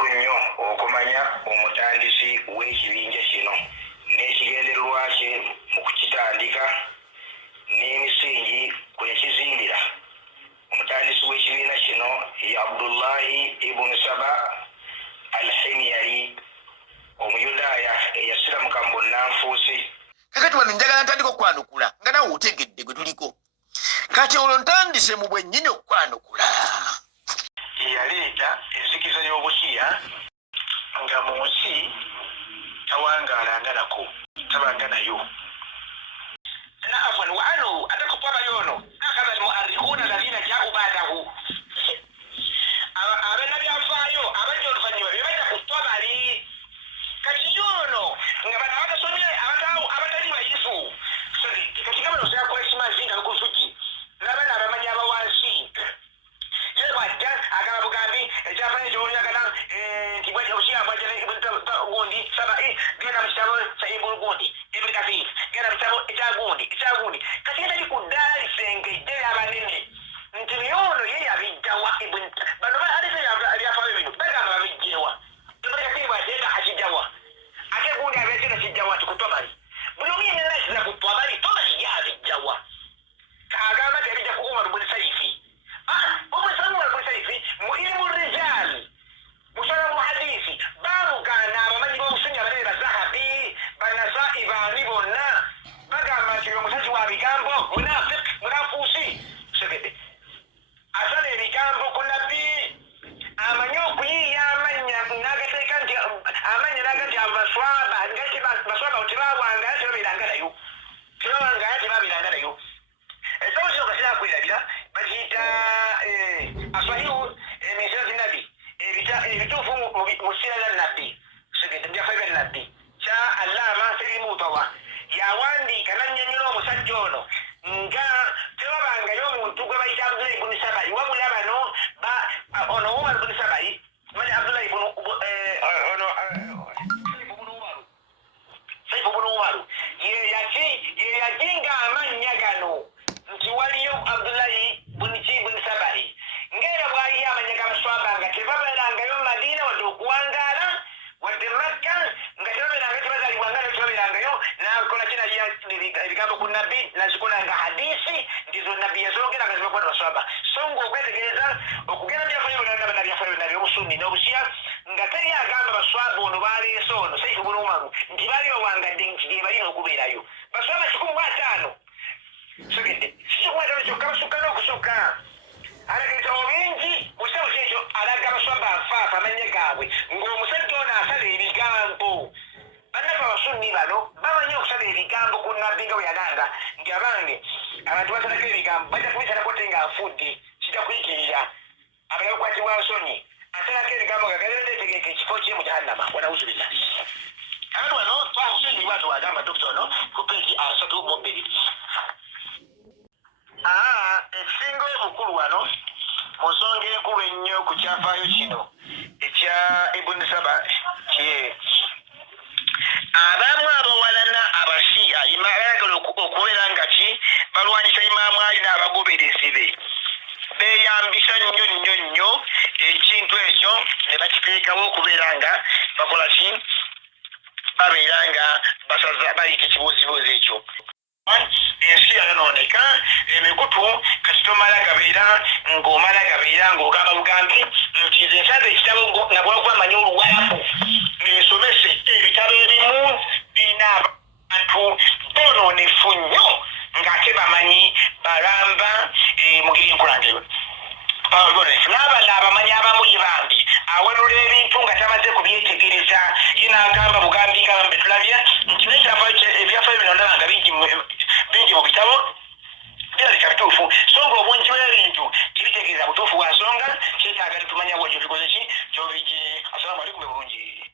kikulu nnyo okumanya omutandisi w'ekibinja kino n'ekigendererwa kye mu kukitandika n'emisingi kwe yakizimbira. Omutandisi w'ekibiina kino ye Abdullahi ibn Saba al-Himyari, omuyudaaya eyasiramuka mu bunnanfuusi. Kakati wano njagala ntandika okwanukula nga nawe otegedde gwe tuliko. Kati olwo ntandise mu bwennyini okwanukula. Yaleeta enzikiza y'obushiya nga mu nsi tawangaalanga tabanga nayo. Afwan wa anu atakupaba yono akaba almuarrikhuna alladhina ja'u ba'dahu. Abana byafaayo abajja oluvannyuma bye bajja ku tabari kati yono nga bano abatasomye abatali bayivu kati nga bano osakola ekimanzi nga lukuzuki n'abaana abamanyi abawansi ye bwajja agamba bugambi ekyafaayo ekyowunyagala nti bwajja obusiya gundi sabai genda mu kitabo kya ibulu gundi ibuli kafir genda mu kitabo ekyagundi kati yetali ku ddaala lisengejje lyabanene nti yono ye yabijjawa bano byafaayo bino bagamba babijjewa ibuli kafir bwajenda akijjawa ate gundi abeekino kijjawa ti ku tobali buli omu yenna akiza ku tobali yabijjawa agamba nti yabijja ku Umar ibn Saifi Umar ibn Saifi mu ilmu rijal musala mu hadisi baamugaana abamanyi b'obusunni abanene bazahabi banasai baani bonna bagamba nti omusajja wa bigambo munafuusi segede asala ebigambo ku nabbi amanyi okuyiiya amannya n'agateeka nti amanya naga nti abaswaba ngati baswaba tebawangala tebabeeranga nayo tebabeeranga nayo ekitabo kino kasira kwerabira bakiyita aswahihu emisirati nabbi ebituufu mu ssira lya nabbi segede byafaayo bya nabbi kya allama serimutawa yawandiika nannyonnyola omusajja ono nga tewabangayo omuntu gwe bayita Abdullahi ibn Sabai wabula bano ono Umar ibn Sabai mani Abdullahi ibn Saifu ibn Umaru ye yajinga amannya gano nti waliyo Abdullahi ibn Sabai ng'era bw'ayiye amanya g'abaswaba nga tebabeerangayo mu Madiina wadde okuwangaala wadde Makka nga tebazaalibwanga tebabeerangayo n'akola kinayiya ebigambo ku nabbi nazikola nga hadisi nti zo nabbi yazoogera nga zibakwata baswaba so ng'okwetegereza okugenda byafaayo byonna byafaayo byonna by'obusunni n'obusiya nga teri agamba baswaba ono baleese ono Saifu ibn Umaru nti bali owangadde nti bye balina okubeerayo baswaba 105 sogedde si 105 kyokka basukka n'okusukka alaga ebitabo bingi mu kitabo kyekyo alaga abaswaba nfaafa amannya gaabwe ng'omusajja ono asala ebigambo bannaffe abasunni bano bamanyi okusala ebigambo ku nabbi nga bwe yagamba nti abange abantu basalako ebigambo bajja kubisalako te nga nfudde kijja kuyikirira abalala okukwatibwa nsonyi asalako ebigambo nga galeetegeka ekifo kye mu jahannama wanawuzubilla abantu bano twahusunni bwatu wagamba dokita ono ku peegi 32 ekisinga obukulu wano mu nsonga enkulu ennyo ku kyafaayo kino ekya Ibn Saba kye abamu abawalana abashiya bayagala okubeera nga balwanyisa Imaamu Ali n'abagoberezi be beeyambisa nnyo ekintu ekyo ne bakiteekawo okubeera nga bakola babeera nga basaza bayita ekibuuzibuuzi ekyo ensi yayonooneka emikutu kati tomala gabeera ng'ogamba bugambi nti nze nsanze ekitabo nga bwakwamanya oluwalabu ng'ensomese ebitabo ebimu birina abantu bonoonefu nnyo ng'ate bamanyi balamba mugiri nkulangewe n'abala abamanyi abamu yibambi awanula ebintu nga tamaze kubyetegereza ye n'agamba bugambi kabambe tulabya nti ebyafaayo bino ndaba nga bingi mu bitabo birabika bituufu so nga obungi bw'ebintu tebitegeeza butuufu wa nsonga kyetaaga tumanya bwekyo bikoze ki gyobigi. Assalamu alaikum bulungi.